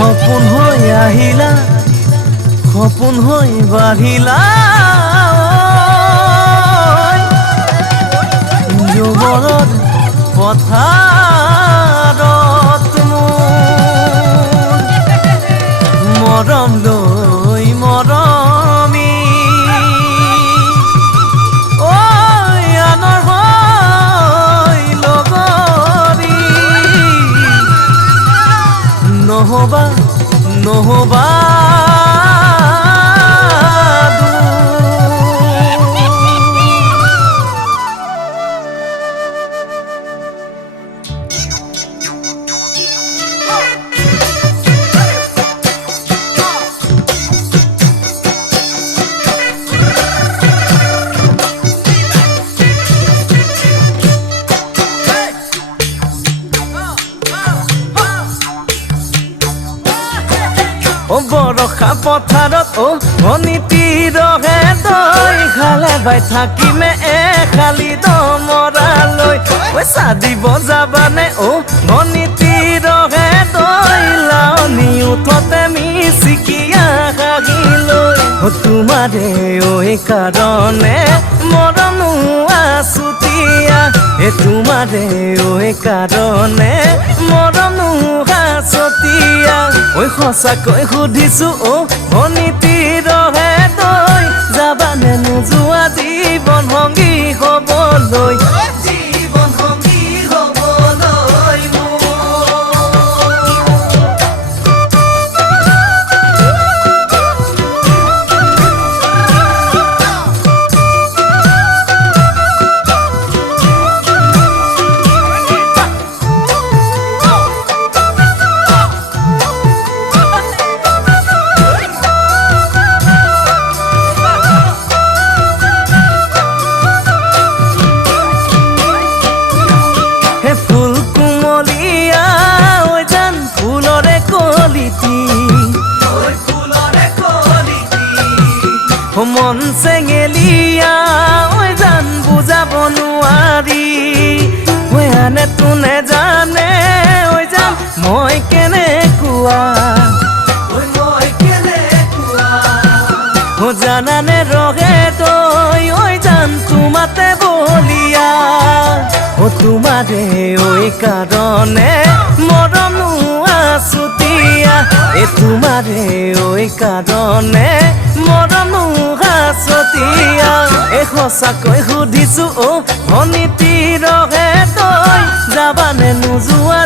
সপোন হৈ আহিলা সপোন হৈ বাঢ়িলা যুৱৰত পথাৰত মৰম লৈ মৰমি আনৰ হৈ লগৰী নহবা নহবা বৰষা পথাৰত ভনীতি ৰহে তই খালে বাই থাকিমে খালি দমৰালৈ পইচা দিব যাবানে ভনীতি ৰহে তই লাৱনি উঠতে মিচিকিয়া হাগিলৈ তোমাৰে কাৰণে মৰমো আছুতীয়া তোমাৰে কাৰণে মৰমো আছতীয়া সঁচাকৈ সুধিছো ভনীতি ৰহে তই যাবানে নোযোৱা জীৱন সংগী হ'বলৈ জীৱন সংগী হ'বলৈ মন চেঙেলিয়া জান বুজাব নোৱাৰি আনে তোনে জানে জান মই কেনেকুৱা জানানে ৰহে তই জান তোমাতে বলিয়া তোমাৰে কাৰণে মৰমো আছুতীয়া তোমাৰে কাৰণে মৰমো আছতীয়া সঁচাকৈ সুধিছো ভনীতি ৰহে তই যাবানে নোযোৱা